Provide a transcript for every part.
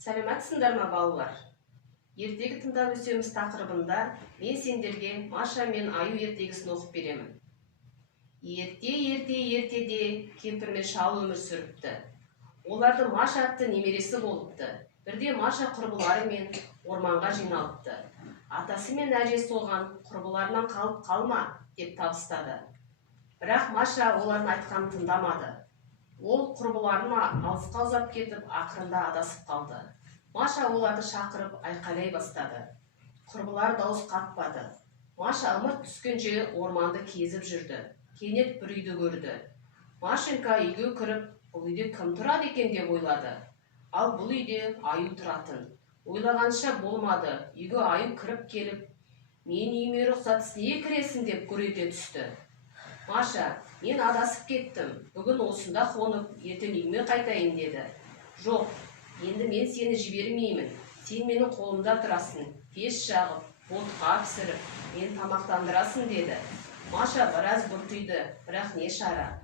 Сәлеметсіңдер ма балалар? Ертегі тыңдап өсеміз тақырыбында мен сендерге Маша мен Аю ертегісін оқып беремін. Ертеде кемпір мен шал өмір сүріпті. Оларды Маша атты немересі болыпты. Бірде Маша құрбыларымен орманға жиналыпты. Атасы мен әжесі оған құрбыларынан қалып қалма деп табыстады. Бірақ Маша олардың айтқанын тыңдамады. Ол құрбыларына алысқа ұзап кетіп, ақырында адасып қалды. Маша оларды шақырып айқайлай бастады. Құрбылар дауыс қақпады. Маша ымырт түскенше орманды кезіп жүрді. Кенет бір үйді көрді. Машенька үйге кіріп, бұл үйде кім тұрады екен деп ойлады. Ал бұл үйде Аю тұратын. Ойлағанша болмады. Үйге Аю кіріп келіп, мен үйіме рұқсатсыз неге кіресің деп гүрете түсті. Маша, мен адасып кеттім. Бүгін осында қонып, ертең үйіме қайтайын деді. Жоқ, енді мен сені жібермеймін. Сен менің қолымда тұрасың. Пеш жағып, отқа пісіріп, мен тамақтандырасың деді. Маша біраз бұртиды, бірақ не шара.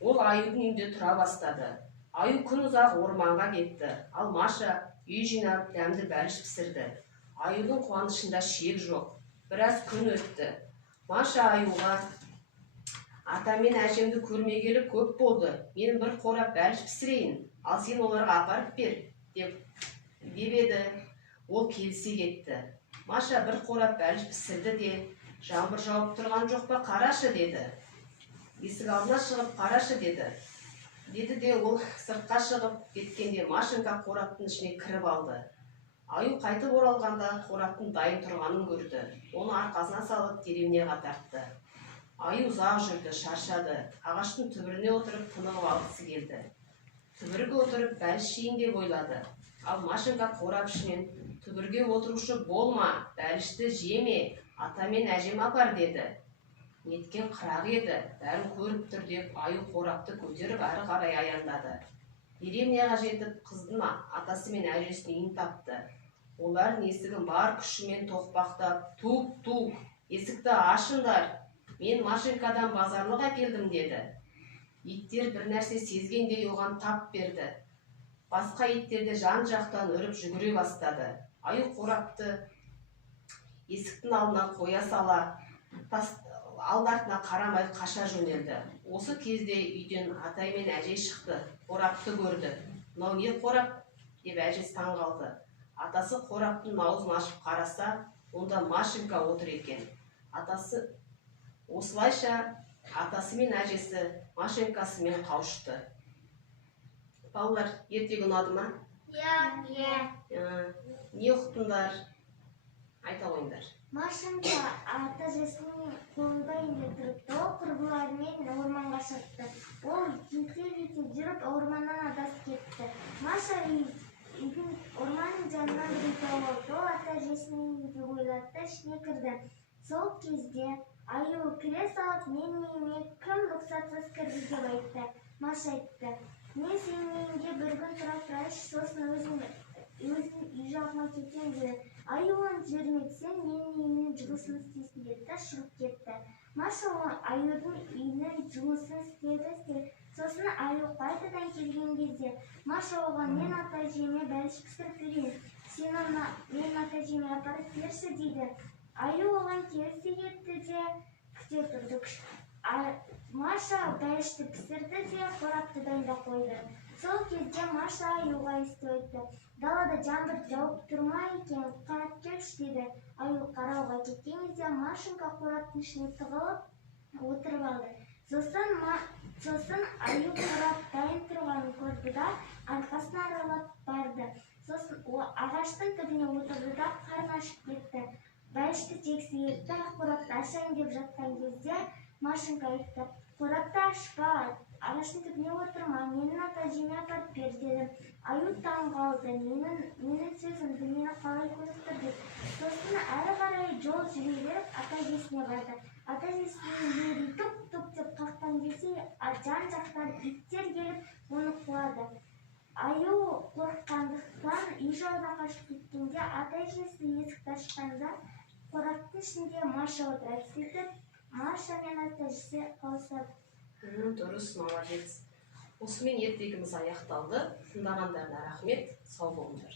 Ол Аюдың үйінде тұра бастады. Аю күн ұзақ орманға кетті. Ал Маша үй жинап, дәмді бәліш пісірді. Аюдың қуанышында шек жоқ. Біраз күн өтті. Маша Аюға: ата мен әжемді көрмегелі көп болды. Мен бір қорап бәліш пісірейін, ал сен оларға апарып бер, деп еді. Ол келісе кетті. Маша бір қорап бәліш пісірді де, жаңбыр жауып тұрған жоқ па, қарашы деді. Есік алдына шығып қарашы деді. Де ол сыртқа шығып кеткенде Машенька қораптың ішіне кіріп алды. Аю қайтып оралғанда қораптың дайын тұрғанын көрді. Оны арқасына салып деревняға тартты. Аю ұзақ жүрді, шаршады. Ағаштың түбіріне отырып тынығып алғысы келді. Түбірге отырып бәліш жейін деп ойлады. Ал Машенька қорап ішінен: түбірге отырушы болма, бәлішті жеме, ата мен әжем апар деді. Неткен қырақ еді, бәрін көріп тұр деп Аю қорапты көтеріп әрі қарай аяңдады. Деревняға жетіп, қыздың атасы мен әжесінің үйін тапты. Олардың есігін бар күшімен тоқпақтап: тук, есікті ашыңдар, мен Машенькадан базарлық әкелдім деді. Иттер бір нәрсе сезгендей оған тап берді. Басқа иттер де жан-жақтан үріп жүгіре бастады. Аю қорапты есіктің алдына қоя сала, алды-артына қарамай қаша жөнелді. Осы кезде үйден атай мен әжей шықты, қорапты көрді. Мынау не қорап деп әжесі таң қалды. Атасы қораптың аузын ашып қараса, онда Машенька отыр екен. Осылайша атасы мен әжесі Машенькасымен қауышты. Балалар, ертегі ұнады ма? Не ұқтыңдар? Айта қойыңдар. Машенька ата-әжесінің қолында үйінде тұрыпты. Ол құрбыларымен орманға шықты. Ол ертіп жүріп орманнан адасып кетті. Маша үйдің орманның жанынан бір үй тауып алды. Ол ата-әжесінің үйінде ойлады, ішіне кірді. Сол кезде Аю кіре салып: мен үйіме кім рұқсатсыз кірді деп айтты. Маша айтты: мен сенің үйінде бір күн тұра тұрайыншы, сосын өзім үй жағыма кетем деді. Аю оны жібермеді: сен менің үйімнің жұмысын істейсің деді да шығып кетті. Маша Аюдың үйінің жұмысын істеді. Сосын Аю қайтадан келген кезде Маша оған: мен ата-әжеме бәліш пісіріп берейін, сен оны мен ата-әжеме апарып берші дейді. Аю оған келісе кетті де күте тұрды. Маша бәлішті пісірді де қорапты дайындап қойды. Сол кезде Маша Аюға естіп айтты: далада жаңбыр жауып тұр ма екен, қарап келші деді. Аю қарауға кеткен кезде Машенька қораптың ішіне тығылып отырып алды. Сосын Аю қорап дайын тұрғанын көрді да арқасын аралап барды. Сосын ағаштың түбіне отырды да қарны ашып кетті. Бәлішті тегісі етті, қорапты ашайын деп жатқан кезде Машенька айтты: қорапты ашпа, ағаштың түбіне отырма, менің ата-әжеме апарып бер деді. Аю таң қалды: менің сөзімді мені қалай көріп тұр деп. Сосын әрі қарай жол жүре беріп ата-әжесіне барды. Ата-әжесінің үйін туп деп қаққан кезде жан-жақтан иттер келіп оны қуады. Аю қорыққандықтан үй жағына қашып кеткенде ата-әжесі есікті ашқанда қораптың ішінде Маша отыр. Сөйтіп Маша мен ата-әжесі қауышады. Дұрыс, молодец. Осымен ертегіміз аяқталды. Тыңдағандарына рахмет, сау болыңдар.